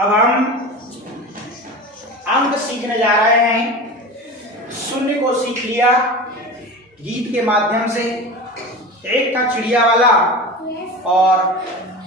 अब हम अंक सीखने जा रहे हैं। शून्य को सीख लिया गीत के माध्यम से। एक था चिड़िया वाला और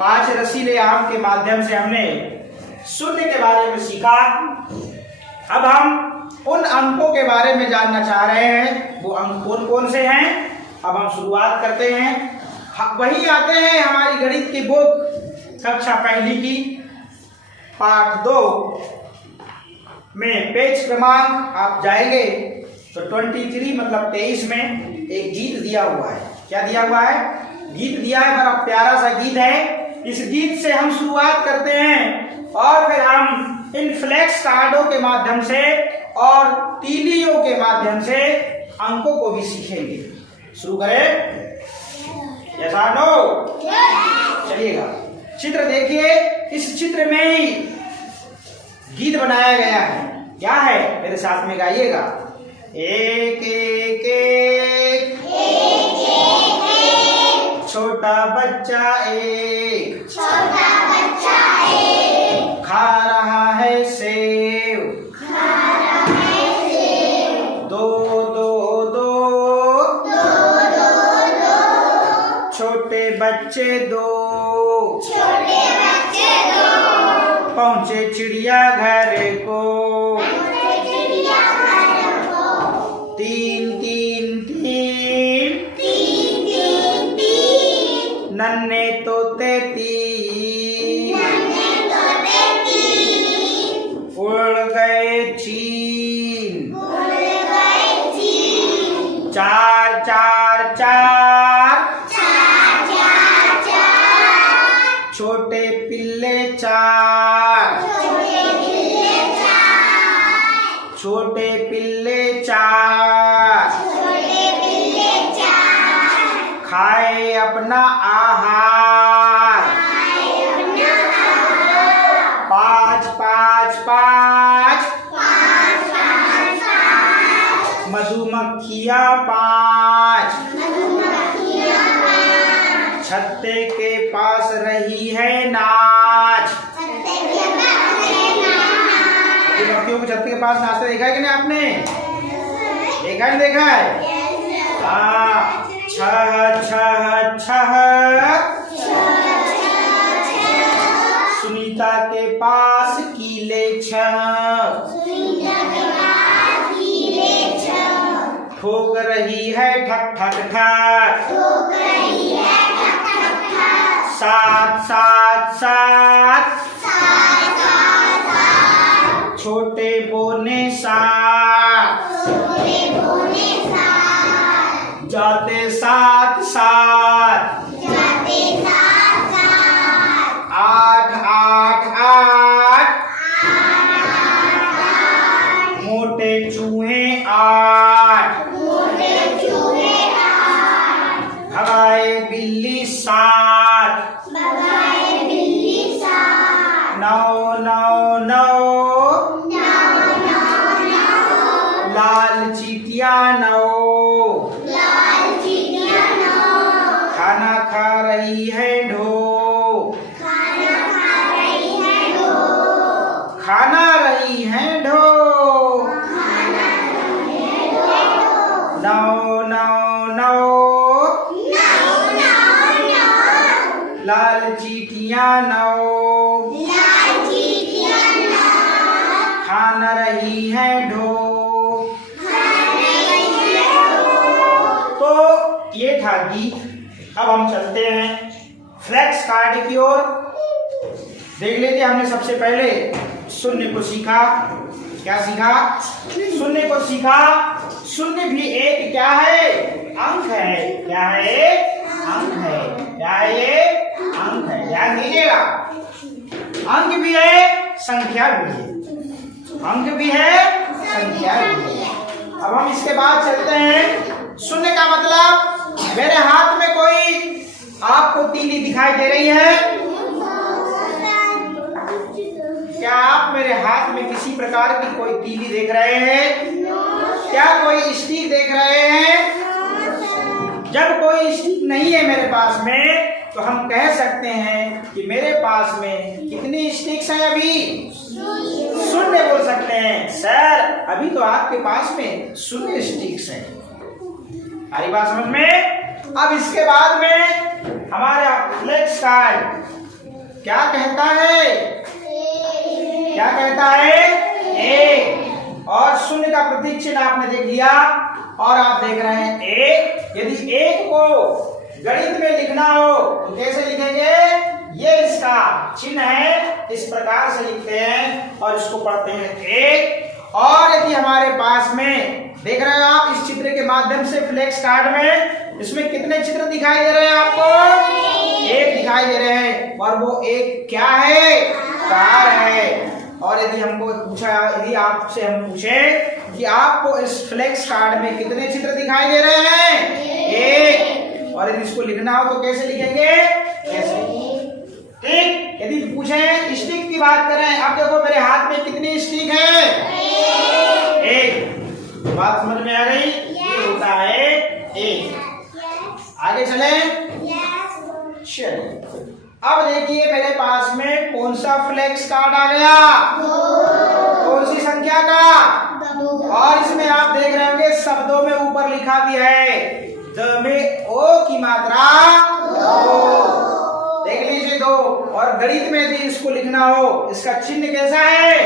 5 रसीले आम के माध्यम से हमने शून्य के बारे में सीखा। अब हम उन अंकों के बारे में जानना चाह रहे हैं। वो अंक कौन कौन से हैं? अब हम शुरुआत करते हैं। वही आते हैं हमारी गणित की बुक कक्षा पहली की पाठ 2 में पेज क्रमांक आप जाएंगे तो 23 मतलब 23 में एक गीत दिया हुआ है। क्या दिया हुआ है? गीत दिया है। बड़ा प्यारा सा गीत है। इस गीत से हम शुरुआत करते हैं और फिर हम इन फ्लैक्स कार्डों के माध्यम से और तीलियों के माध्यम से अंकों को भी सीखेंगे। शुरू करें? यस और नो? चलिएगा। चित्र देखिए। इस चित्र में ही गीत बनाया गया है। क्या है? मेरे साथ में गाइएगा। एक एक एक छोटा बच्चा एक खा रहा है सेब। दो दो दो छोटे बच्चे दो पहुंचे चिड़िया घर को। 3 3 3 नन्हे तोते 3 उड़ गए चीन। 4 4 4 छोटे पिल्ले 4 छोटे पिल्ले 4 खाए अपना आहार। 5 5 5 मधुमक्खियाँ 5 छत्ते के पास रही है नाच। मधुमक्खियों को छत्ते के पास नाचते देखा है कि नहीं आपने? देखा है? देखा है? हाँ। 6 6 6 सुनीता के पास कीले 6 ठोक रही है ठक ठक ठक। 7 7 7 छोटे बोने 7 जाते 7 7 8 8 8 मोटे चूहे 8 भगाए बिल्ली 7 9 9 9 लाल चीटियाँ 9 खाना खा रही है ढो। खाना रही है ढो। 9 9 9 लाल चीटियाँ 9 खान रही है ढो। तो ये था गीत। अब हम चलते हैं फ्लैक्स कार्ड की ओर। देख लीजिए, हमने सबसे पहले शून्य को सीखा। क्या सीखा? शून्य को सीखा। शून्य भी एक क्या है? अंक है। क्या है? अंक है। क्या है? अंक है। ध्यान दीजिएगा, अंक भी है, संख्या भी है। अंक भी है, संख्या भी है। अब हम इसके बाद चलते हैं। शून्य का मतलब, मेरे हाथ में कोई आपको तीली दिखाई दे रही है? क्या आप मेरे हाथ में किसी प्रकार की कोई तीली देख रहे हैं? क्या कोई स्टिक देख रहे हैं? जब कोई स्टिक नहीं है मेरे पास में, तो तो हम कह सकते हैं कि मेरे पास में कितनी स्टिक्स हैं अभी? शून्य बोल सकते हैं। सर अभी तो आपके पास में शून्य स्टिक्स हैं। हमारी बात समझ में? अब इसके बाद में हमारा फ्लेक्स कार्ड क्या कहता है? क्या कहता है? एक। और शून्य का प्रतीक चिन्ह आपने देख लिया और आप देख रहे हैं एक। यदि एक को गणित में लिखना हो तो कैसे लिखेंगे? ये इसका चिन्ह है, इस प्रकार से लिखते हैं और इसको पढ़ते हैं एक। और यदि हमारे पास में देख रहे हो आप इस चित्र के माध्यम से फ्लेक्स कार्ड में, इसमें कितने चित्र दिखाई दे रहे हैं आपको? एक दिखाई दे रहे हैं। और वो एक क्या है? कार है। और यदि हमको पूछा, यदि आपसे हम पूछे कि आपको इस फ्लेक्स कार्ड में कितने चित्र दिखाई दे रहे हैं? एक। और यदि इसको लिखना हो तो कैसे लिखेंगे? ऐसे। ठीक। यदि पूछे स्टिक की बात करें, अब देखो मेरे हाथ में कितनी स्टिक है? एक। बात समझ में आ गई? ये होता है एक। आगे चले? चलिए अब देखिए मेरे पास में कौन सा फ्लेक्स कार्ड आ गया? कौन सी संख्या का? और इसमें आप देख रहे होंगे शब्दों में ऊपर लिखा भी है, द में ओ की मात्रा दो। देख लीजिए दो। और गणित में भी इसको लिखना हो, इसका चिन्ह कैसा है?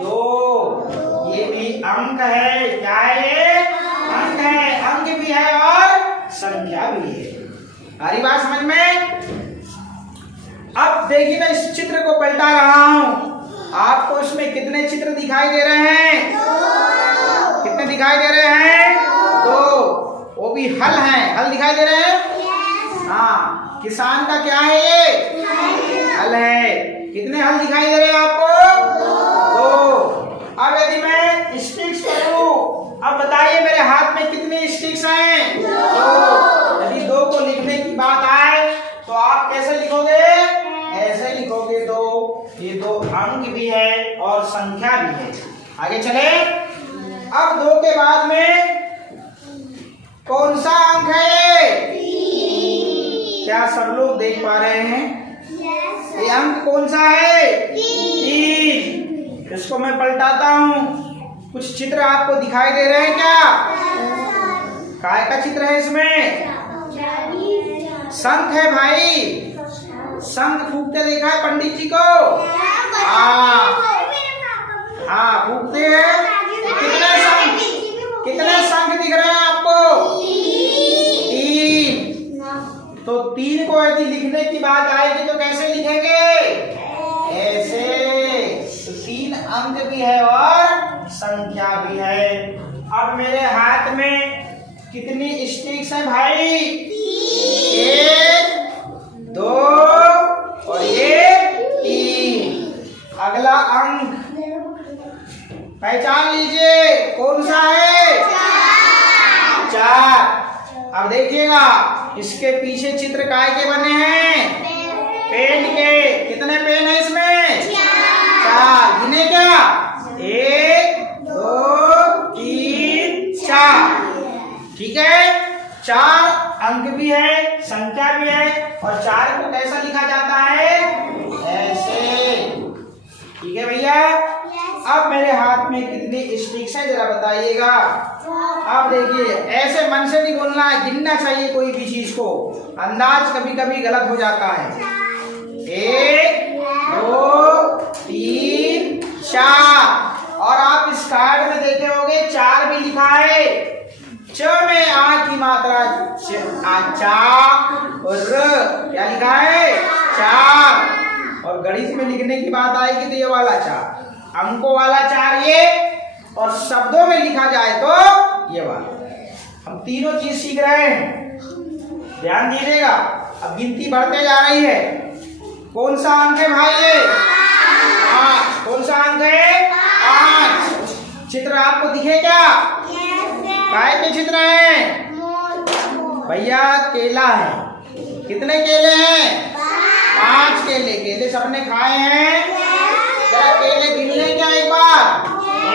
दो। ये भी अंक है। क्या है ये? अंक है। अंक भी है और संख्या भी है। हमारी बात समझ में? अब देखिए मैं इस चित्र को पलटा रहा हूं, आपको इसमें कितने चित्र दिखाई दे रहे हैं? कितने दिखाई दे रहे हैं? दो। वो भी हल हैं। हल दिखाई दे रहे हैं? हाँ। किसान का क्या है ये? हल है। कितने हल दिखाई दे रहे हैं आपको? दो। अब यदि मैं स्टिक्स करूं, अब बताइए मेरे हाथ में कितनी स्टिक्स हैं? दो। यदि दो को लिखने की बात आए तो आप कैसे लिखोगे? ऐसे लिखोगे दो। ये दो अंक भी है और संख्या भी है। आगे चले। अब दो के बाद में कौन सा अंक है? क्या सब लोग देख पा रहे हैं? ये अंक कौन सा है? तीन। इसको मैं पलटाता हूं। कुछ चित्र आपको दिखाई दे रहे हैं क्या? काय का चित्र है इसमें? शंख है भाई। शंख फूकते देखा है पंडित जी को? हाँ फूकते हैं। कितने शंख? कितने शंख दिख रहे हैं आपको? तीन। तो तीन को यदि लिखने की बात आएगी तो कैसे लिखेंगे? ऐसे। तो तीन अंक भी है और संख्या भी है। अब मेरे हाथ में कितनी स्टिक्स है भाई? एक, दो और ये तीन। अगला अंक पहचान लीजिए कौन सा है? चार। अब देखिएगा इसके पीछे चित्र काय के बने हैं? पेन के। कितने पेन है इसमें? चार। गिने क्या? एक, दो, तीन, चार। ठीक है। चार अंक भी है, संख्या भी है। और चार को कैसा लिखा जाता है? ऐसे। ठीक है भैया। अब मेरे हाथ में कितनी स्टिक्स है जरा बताइएगा। अब देखिए ऐसे मन से नहीं बोलना है, गिनना चाहिए कोई भी चीज को। अंदाज कभी कभी गलत हो जाता है। एक, दो, तीन, चार। और आप इस कार्ड में देखे होंगे चार भी लिखा है। च में आ की मात्रा चा और क्या लिखा है? चार। और गणित में लिखने की बात आएगी तो ये वाला चार, अंकों वाला चार ये, और शब्दों में लिखा जाए तो ये वाला। हम तीनों चीज सीख रहे हैं, ध्यान दीजिएगा। अब गिनती बढ़ते जा रही है। कौन सा अंक है भाई? ये 5। कौन सा अंक है? 5। चित्र आपको दिखे क्या? काय के चित्र हैं? भैया केला है। कितने केले हैं? 5 केले। केले सबने खाए हैं? जरा केले गिन लें क्या एक बार?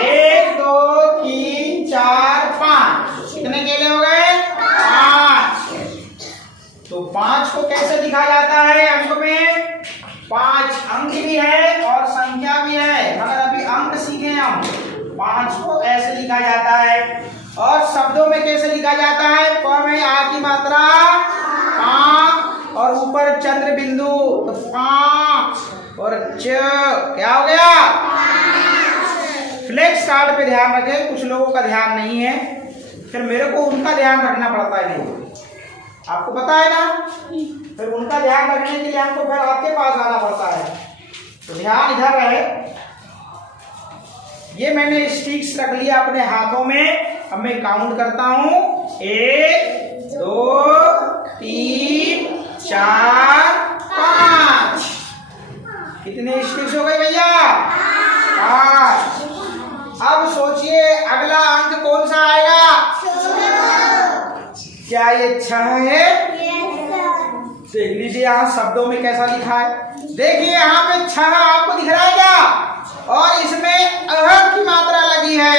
1, 2, 3, 4, 5। कितने केले हो गए? 5। तो 5 को कैसे कैसे लिखा जाता है? अंक में 5 अंक भी है और संख्या भी है, मगर अभी अंक सीखे हम। 5 को ऐसे लिखा जाता है। और शब्दों में कैसे लिखा जाता है? प में आ की मात्रा 5 और ऊपर चंद्र बिंदु, तो 5 और च क्या हो गया? फ्लेक्स कार्ड पे ध्यान रखें, कुछ लोगों का ध्यान नहीं है, फिर मेरे को उनका ध्यान रखना पड़ता है। नहीं, आपको पता है ना, फिर उनका ध्यान रखने के लिए हमको फिर आपके पास आना पड़ता है। तो ध्यान इधर रहे। ये मैंने स्टिक्स रख लिया अपने हाथों में। अब मैं काउंट करता हूं, 1 2 3 4 5। कितने स्टिक्स हो गए भैया? 5। अब सोचिए अगला अंक कौन सा आएगा? क्या ये 6 है? देख लीजिए यहाँ शब्दों में कैसा लिखा है। देखिए यहाँ पे 6 आपको दिख रहा है क्या? और इसमें अह की मात्रा लगी है।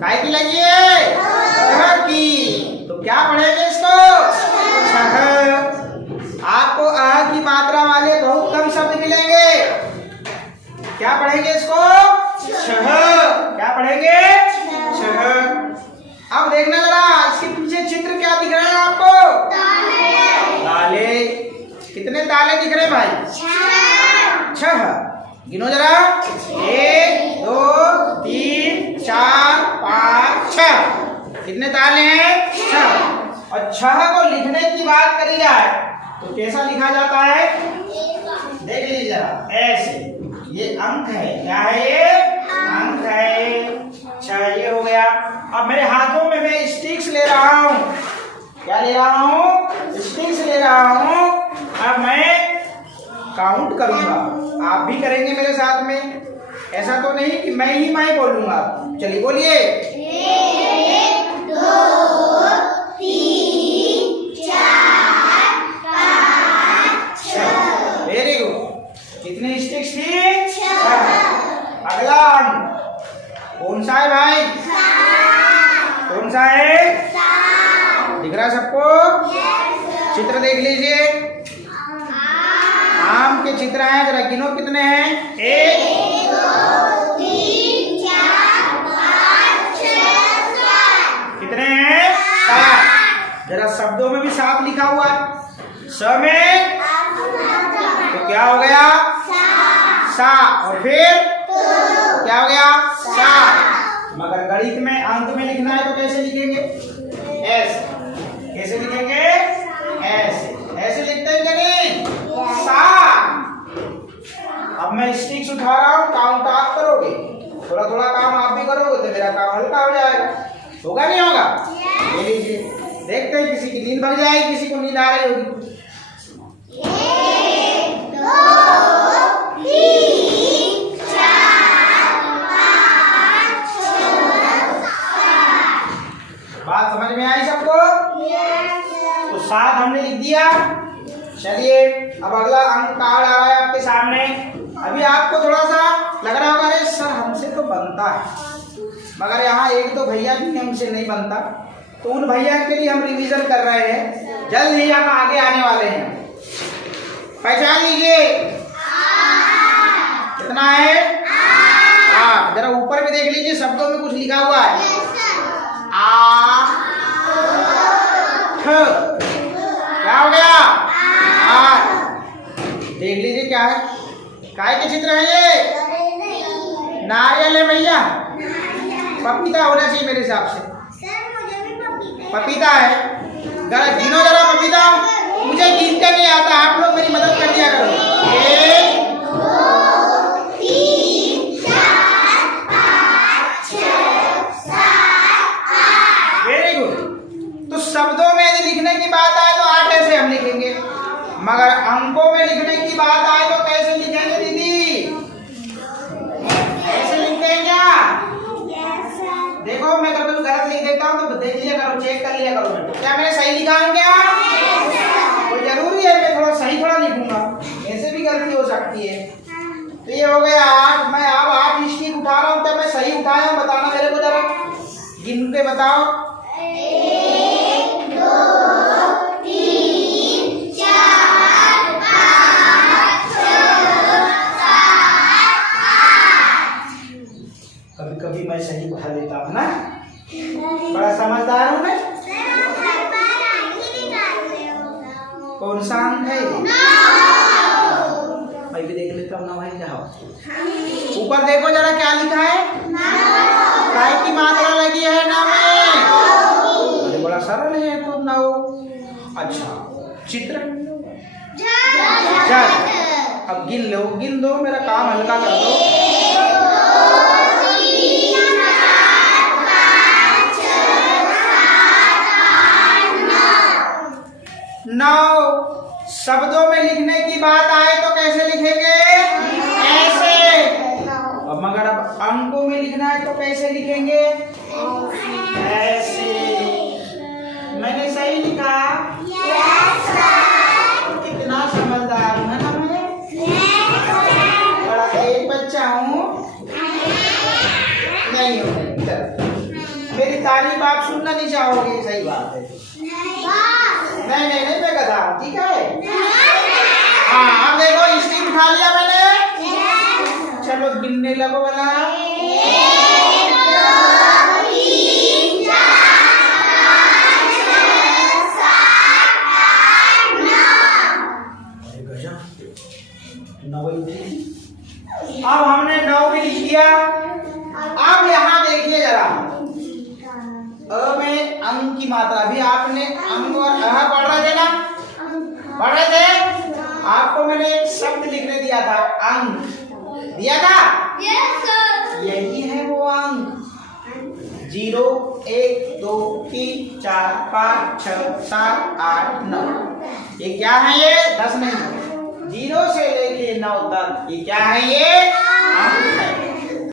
काय की लगी है? अह की। तो क्या पढ़ेंगे इसको? 6। आपको अह की मात्रा वाले बहुत कम शब्द मिलेंगे। क्या पढ़ेंगे इसको? 6। क्या पढ़ेंगे? 6। अब देखना जरा, इसके पीछे चित्र क्या दिख रहा है आपको? ताले। कितने ताले दिख रहे हैं भाई? 6। गिनो जरा, 1 2 3 4 5 6। कितने ताले हैं? 6। और 6 को लिखने की बात करी जाए तो कैसा लिखा जाता है? देख लीजिए जरा, ऐसे। ये अंक है। क्या है ये? अंक है। 6 ये हो गया। अब मेरे हाथों में मैं स्टिक्स ले रहा हूं। क्या ले रहा हूं? स्टिक्स ले रहा हूं। अब मैं काउंट करूंगा, आप भी करेंगे मेरे साथ में। ऐसा तो नहीं कि मैं बोलूंगा। चलिए बोलिए। 1 2 3 4 5 6। Very good. कितनी स्टिक्स थी? 6। अगला अंक कौन सा है भाई? 7। कौन सा है? 7। दिख रहा है सबको? चित्र देख लीजिए। आम के चित्र हैं, जरा गिनो कितने हैं? 1 2 3 4 5 6 7। कितने हैं? 7। जरा शब्दों में भी 7 लिखा हुआ है। स में तो क्या हो गया? 7। और फिर क्या हो गया? 7। मगर गणित में अंक में लिखना है तो कैसे लिखेंगे? ऐसे। कैसे लिखेंगे? ऐसे। ऐसे लिखते हैं कि नहीं? 7। अब मैं स्टिक्स उठा रहा हूँ, काउंट आप करोगे, थोड़ा थोड़ा काम आप भी करोगे तो मेरा काम हल्का हो जाएगा। होगा नहीं होगा? ले लीजिए, देखते हैं किसी की नींद भर जाएगी, किसी को नींद आ रही होगी। 1 2 3 4 5 6 7। बात समझ में आई सबको? तो 7 हमने लिख दिया। चलिए अब अगला अंक कार्ड आ रहा है आपके सामने। अभी आपको थोड़ा सा लग रहा होगा, अरे सर हमसे तो बनता है, मगर यहाँ 1-2 भैया भी हमसे नहीं बनता, तो उन भैया के लिए हम रिवीजन कर रहे हैं। जल्द ही हम आगे आने वाले हैं। पहचान लीजिए, कितना है? 8। जरा ऊपर भी देख लीजिए, शब्दों में कुछ लिखा हुआ है। आ क्या हो गया? 8। देख लीजिए क्या है, काय के चित्र है ये? नारियल है भैया, पपीता होना चाहिए मेरे हिसाब से। पपीता है। जरा गिनो जरा पपीता, मुझे गिनते नहीं आता, आप लोग मेरी मदद कर दिया करो। 1 2 3 4 5 6 7 8। Very good. तो शब्दों में यदि लिखने की बात आए तो 8 ऐसे हम लिखेंगे, मगर अंकों में लिखने की बात आए तो कैसे लिखेंगे दीदी? ऐसे लिखते हैं क्या? देखो मैं कभी गलत लिख देता हूँ तो देख लिया करो, चेक कर लिया करो। मैं क्या मैंने सही लिखा है क्या? कोई जरूरी है मैं थोड़ा सही थोड़ा लिखूंगा, ऐसे भी गलती हो सकती है। तो ये हो गया 8। मैं अब 8 स्टिक उठा रहा हूँ, तो मैं सही उठाया हूँ बताना मेरे को, जरा गिन के बताओ। 1 2 3 4 ऊपर देखो जरा क्या लिखा है, काय की मात्रा लगी है न में। अरे बड़ा सरल है तो नौ। अच्छा चित्र जग, अब गिन लो, गिन दो, मेरा काम हल्का कर दो। 9 शब्दों में लिखने की बात आए तो कैसे लिखेंगे, ऐसे। अब मगर अब अंकों में लिखना है तो कैसे लिखेंगे, ऐसे। मैंने सही लिखा? कितना समझदार हूँ, है ना मैं? बड़ा तेज बच्चा हूँ? नहीं हो, मेरी तारीफ आप सुनना नहीं चाहोगे, सही बात है। नहीं मैं गधा, ठीक है। हाँ अब देखो स्टीम उठा लिया मैंने, चलो गिनने लगो वाला। 1 2 3 4 5 6 7 8 9। अब हमने 9 भी लिख दिया। अब यहाँ देखिए जरा, अ में अंक की मात्रा भी आपने अंक और अह पढ़ रहे थे ना, पढ़ रहे थे। आपको मैंने एक शब्द लिखने दिया था, अंक दिया था। यही है वो अंक। 0 1 2 3 4 5 6 7 8 9। ये क्या है, ये 10 नहीं, 0 से लेके 9 तक। ये क्या है, ये